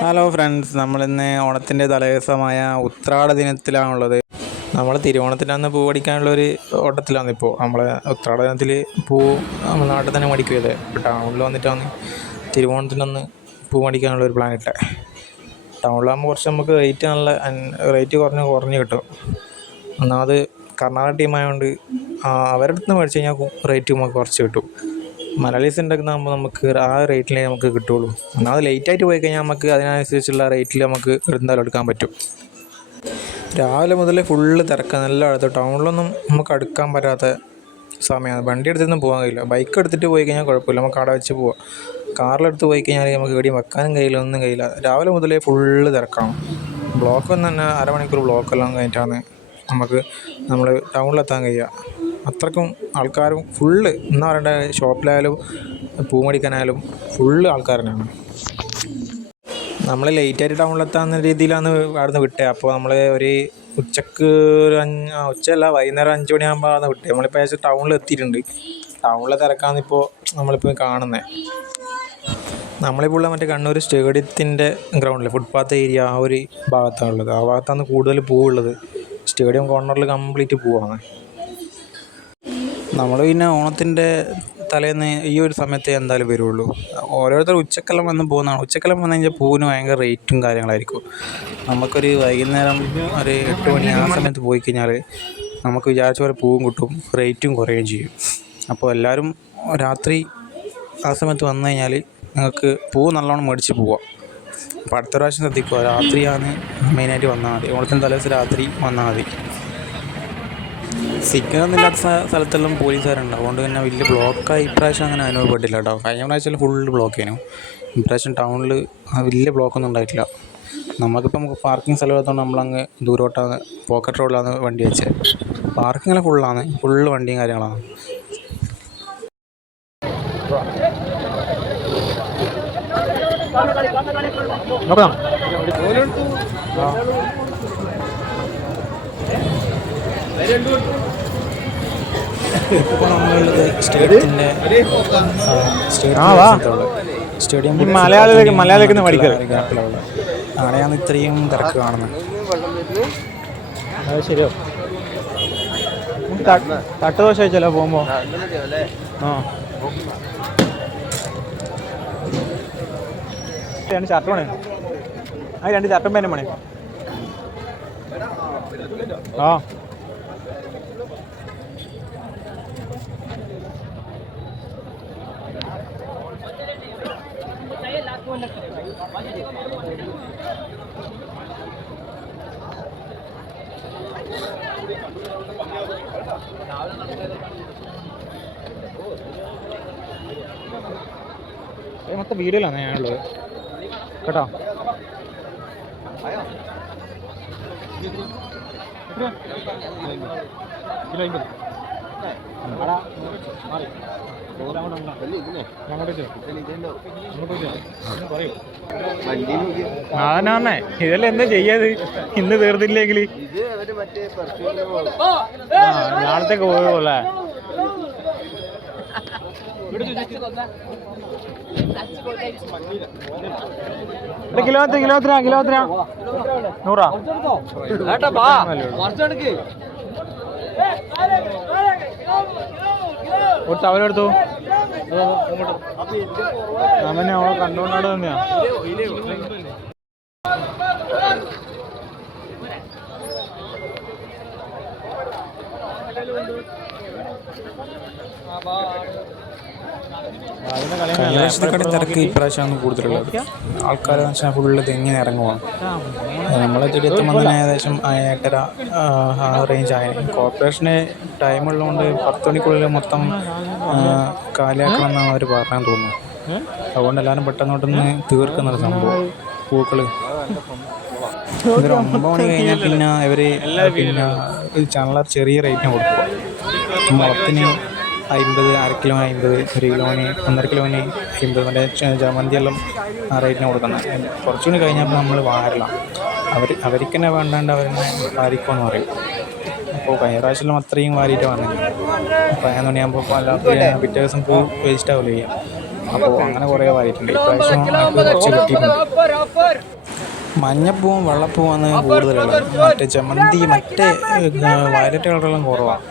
Hello friends, നമ്മളിന്ന് ഓണത്തിൻ്റെ തലേദിവസമായ ഉത്രാട ദിനത്തിലാണുള്ളത്. നമ്മൾ തിരുവോണത്തിനന്ന് പൂ മേടിക്കാനുള്ളൊരു ഓട്ടത്തിലാണിപ്പോൾ. നമ്മൾ ഉത്രാട ദിനത്തിൽ പൂ നമ്മൾ നാട്ടിൽ തന്നെ മേടിക്കുന്നത്. ഇപ്പോൾ ടൗണിൽ വന്നിട്ടാണ് തിരുവോണത്തിനന്ന് പൂ മേടിക്കാനുള്ളൊരു പ്ലാൻ ഇട്ടത്. ടൗണിലാകുമ്പോൾ കുറച്ച് നമുക്ക് റേറ്റ് കുറഞ്ഞ് കിട്ടും. ഒന്നാമത് കർണാടക ടീമായതുകൊണ്ട് അവരുടെ അടുത്ത് നിന്ന് മേടിച്ച് കഴിഞ്ഞാൽ റേറ്റ് നമുക്ക് കുറച്ച് കിട്ടും. മലയാളീസ് ഉണ്ടാക്കുന്നതാകുമ്പോൾ നമുക്ക് ആ റേറ്റിലേ നമുക്ക് കിട്ടുള്ളൂ. ഒന്നാമത് ലേറ്റായിട്ട് പോയി കഴിഞ്ഞാൽ നമുക്ക് അതിനനുസരിച്ചുള്ള റേറ്റിൽ നമുക്ക് എന്തായാലും എടുക്കാൻ പറ്റും. രാവിലെ മുതൽ ഫുള്ള് തിരക്കാണ്, നല്ല അടുത്ത്. ടൗണിലൊന്നും നമുക്ക് അടുക്കാൻ പറ്റാത്ത സമയമാണ്. വണ്ടി എടുത്തൊന്നും പോകാൻ കഴിയില്ല. ബൈക്ക് എടുത്തിട്ട് പോയി കഴിഞ്ഞാൽ കുഴപ്പമില്ല, നമുക്ക് അവിടെ വെച്ച് പോവാം. കാറിലെടുത്ത് പോയി കഴിഞ്ഞാൽ നമുക്ക് എവിടെയും വെക്കാനും കഴിയില്ല, ഒന്നും കഴിയില്ല. രാവിലെ മുതലേ ഫുള്ള് തിരക്കാണ്. ബ്ലോക്ക് തന്നെ അരമണിക്കൂർ ബ്ലോക്കെല്ലാം കഴിഞ്ഞിട്ടാണ് നമുക്ക് നമ്മൾ ടൗണിലെത്താൻ കഴിയുക. അത്രക്കും ആൾക്കാരും ഫുള്ള് എന്താ പറയണ്ടേ, ഷോപ്പിലായാലും പൂ മേടിക്കാനായാലും ഫുള്ള് ആൾക്കാർ തന്നെയാണ്. നമ്മൾ ലേറ്റായിട്ട് ടൗണിലെത്താവുന്ന രീതിയിലാണ് അവിടെ നിന്ന് വിട്ടത്. അപ്പോൾ നമ്മൾ ഒരു ഉച്ചക്ക് ഉച്ചയല്ല, വൈകുന്നേരം 5 മണിയാകുമ്പോൾ ആണ് വിട്ടത്. നമ്മളിപ്പോൾ ഏകദേശം ടൗണിൽ എത്തിയിട്ടുണ്ട്. ടൗണിലെ തിരക്കാണിപ്പോൾ നമ്മളിപ്പോൾ കാണുന്നത്. നമ്മളിപ്പോൾ ഉള്ള മറ്റേ കണ്ണൂർ സ്റ്റേഡിയത്തിൻ്റെ ഗ്രൗണ്ടിൽ ഫുട്പാത്ത് ഏരിയ ആ ഒരു ഭാഗത്താണുള്ളത്. ആ ഭാഗത്താണ് കൂടുതൽ പൂവുള്ളത്. സ്റ്റേഡിയം കോർണറിൽ കംപ്ലീറ്റ് പൂവാണ്. നമ്മൾ പിന്നെ ഓണത്തിൻ്റെ തലേന്ന് ഈ ഒരു സമയത്തേ എന്തായാലും വരുള്ളൂ. ഓരോരുത്തർ ഉച്ചക്കെല്ലാം വന്ന് പോകുന്നതാണ്. ഉച്ചക്കെല്ലാം വന്നു കഴിഞ്ഞാൽ പൂവിന് ഭയങ്കര റേറ്റും കാര്യങ്ങളായിരിക്കും. നമുക്കൊരു വൈകുന്നേരം ഒരു 8 മണി ആ സമയത്ത് പോയി കഴിഞ്ഞാൽ നമുക്ക് വിചാരിച്ച പോലെ പൂവും കിട്ടും, റേറ്റും കുറയുകയും ചെയ്യും. അപ്പോൾ എല്ലാവരും രാത്രി ആ സമയത്ത് വന്നു കഴിഞ്ഞാൽ നിങ്ങൾക്ക് പൂ നല്ലോണം മേടിച്ച് പോവാം. അപ്പോൾ അടുത്ത പ്രാവശ്യം ശ്രദ്ധിക്കുക, രാത്രിയാണ് മെയിനായിട്ട് വന്നാൽ മതി. ഓണത്തിൻ്റെ തലേദിവസം രാത്രി വന്നാൽ മതി. സിഗ്നലൊന്നും ഇല്ലാത്ത സ്ഥലത്തെല്ലാം പോലീസുകാരുണ്ട്. അതുകൊണ്ട് തന്നെ വലിയ ബ്ലോക്കായി ഇപ്രാവശ്യം അങ്ങനെ അനുഭവപ്പെട്ടില്ല കേട്ടോ. കഴിഞ്ഞ പ്രാവശ്യം ഫുള്ള് ബ്ലോക്ക് ചെയ്യുന്നു. ഇപ്രാവശ്യം ടൗണിൽ വലിയ ബ്ലോക്കൊന്നും ഉണ്ടായിട്ടില്ല. നമുക്കിപ്പം പാർക്കിംഗ് സ്ഥലമായതുകൊണ്ട് നമ്മളങ്ങ് ദൂരോട്ടാണ്, പോക്കറ്റ് റോഡിലാണ് വണ്ടി വെച്ചത്. പാർക്കിങ്ങിൽ ഫുള്ള് വണ്ടിയും കാര്യങ്ങളാണ്. ഇപ്പോൾ നമ്മളുള്ളത് സ്റ്റേഡിയത്തിൻ്റെ സ്റ്റേഡിയം മലയാളിക്ക് ഗ്യാപ്പിലുള്ള അവിടെയാണ് ഇത്രയും തിരക്ക് കാണുന്നത്. അത് ശരിയോ? തട്ട് ദോശ കഴിച്ചല്ലോ പോകുമ്പോൾ. രണ്ട് ഷർട്ട് വേണേ, ആ 2 ഷർട്ടും പേനും വേണേ. ആ മൊത്തം വീഡിയോയിലാണ് ഞാനുള്ളത് കേട്ടോ. അതന്നെ, ഇതെല്ലാം എന്താ ചെയ്യാത് ഇന്ന് തീർന്നില്ലെങ്കിൽ നാളത്തേക്ക് പോയല്ലേ. കിലോത്ര 100 കൊടുത്ത് അവരെടുത്തു. അവനെ അവളെ കണ്ടുകൊണ്ടാണ് തന്നെയാ. കല്യാണത്തിനെക്കാട്ടും തിരക്ക് ഇപ്രാവശ്യമാണ് കൂടുതലുള്ളത്. ആൾക്കാരെന്ന് വെച്ചാൽ ഫുള്ള് തെങ്ങിന് ഇറങ്ങുവാണ്. നമ്മളെ തിരിയെത്തുമ്പോൾ തന്നെ ഏകദേശം 8:30 ആ റേഞ്ച് ആയി. കോർപ്പറേഷന് ടൈമുള്ളതുകൊണ്ട് 10 മണിക്കുള്ളിൽ മൊത്തം കാലിയാക്കണം എന്നാണ് അവർ പറയാൻ തോന്നുന്നു. അതുകൊണ്ട് എല്ലാവരും പെട്ടെന്നോട്ടൊന്ന് തീർക്കുന്നൊരു സംഭവം പൂക്കൾ. ഒരു 9 മണി കഴിഞ്ഞാൽ പിന്നെ ഇവർ ചാനലർ ചെറിയ റേറ്റിന് കൊടുക്കുക. മുളത്തിന് 50, അര കിലോ 50, 1 കിലോന് 1.5 കിലോന് 50. മറ്റേ ജമന്തിയെല്ലാം ആ റേറ്റിന് കൊടുക്കുന്നത്. കുറച്ചുകൂടി കഴിഞ്ഞപ്പോൾ നമ്മൾ വാരലാണ്. അവർക്ക് തന്നെ വേണ്ടാണ്ട് അവരെന്നെ വാരിക്കുമെന്ന് പറയും. അപ്പോൾ കഴിഞ്ഞ പ്രാവശ്യം അത്രയും വാരിയിട്ട് വന്നത്. 11 മണിയാകുമ്പോൾ പിറ്റേ ദിവസം പൂ വേസ്റ്റ് ആവില്ല ചെയ്യുക. അപ്പോൾ അങ്ങനെ കുറേ വായിട്ടുണ്ട്. ഇപ്രാവശ്യം കുറച്ച് കിട്ടിയിട്ടുണ്ട്. മഞ്ഞപ്പൂവും വെള്ളപ്പൂവാണ് കൂടുതലുള്ളത്. മറ്റേ ചമ്മന്തി മറ്റേ വയലറ്റ് കളറെല്ലാം കുറവാണ്.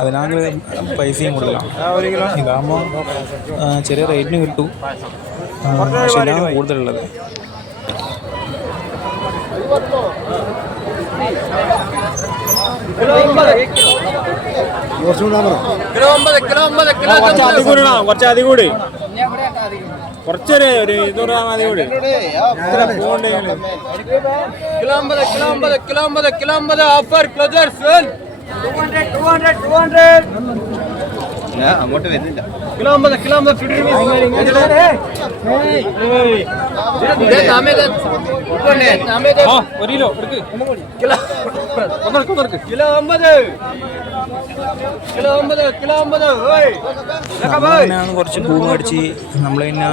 അതിനാകെ പൈസയും കൂടുതലാണ്. ഇതാകുമ്പോൾ ചെറിയ റേറ്റിന് കിട്ടും. പക്ഷേ ഇതാണ് കൂടുതലുള്ളത്. കുറച്ചധികം കൂടി കുറച്ചൊരു 200 ഗ്രാം അധികം കൂടി അങ്ങോട്ട് വരുന്നില്ല. അങ്ങനെയാണ് കുറച്ച് പൂ മേടിച്ച് നമ്മൾ പിന്നെ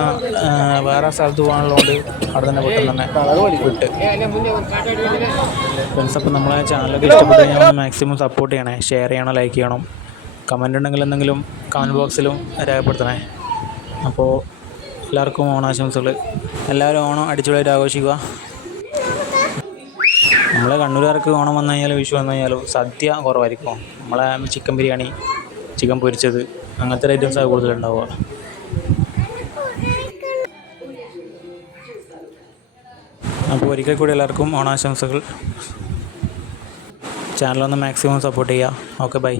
വേറെ സ്ഥലത്ത് പോകാനുള്ളതുകൊണ്ട് അവിടെ തന്നെ പെട്ടെന്ന് തന്നെ വിട്ട്. ഫ്രണ്ട്സ്, അപ്പോൾ നമ്മളെ ചാനലൊക്കെ ഇഷ്ടപ്പെട്ട് കഴിഞ്ഞാൽ മാക്സിമം സപ്പോർട്ട് ചെയ്യണേ, ഷെയർ ചെയ്യണം, ലൈക്ക് ചെയ്യണം. കമൻ്റ് ഉണ്ടെങ്കിൽ എന്തെങ്കിലും കമൻറ്റ് ബോക്സിലും രേഖപ്പെടുത്തണേ. അപ്പോൾ എല്ലാവർക്കും ഓണാശംസകൾ. എല്ലാവരും ഓണം അടിച്ചുപൊളിയായിട്ട് ആഘോഷിക്കുക. നമ്മളെ കണ്ണൂരുകാർക്ക് ഓണം വന്നു കഴിഞ്ഞാലും വിഷു വന്നു കഴിഞ്ഞാലും സദ്യ കുറവായിരിക്കും. നമ്മളെ ചിക്കൻ ബിരിയാണി, ചിക്കൻ പൊരിച്ചത്, അങ്ങനത്തെ ഐറ്റംസാണ് കൂടുതലുണ്ടാവുക. അപ്പോൾ ഒരിക്കൽ കൂടി എല്ലാവർക്കും ഓണാശംസകൾ. ചാനലൊന്ന് മാക്സിമം സപ്പോർട്ട് ചെയ്യുക. Okay, by.